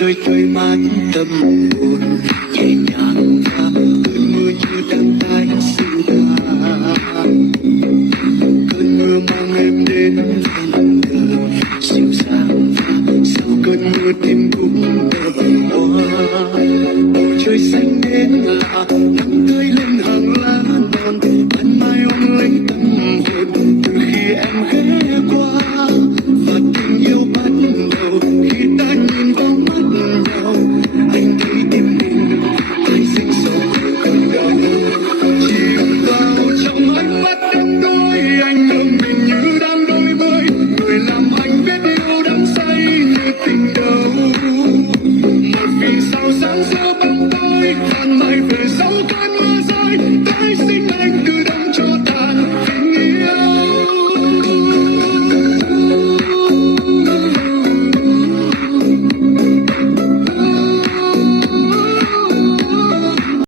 rồi tôi mang tâm hồn nhẹ nhàng và cơn mưa như đang tay xin ta, cơn mưa mang em đến lần đời dịu dàng và sau cơn mưa tim cũng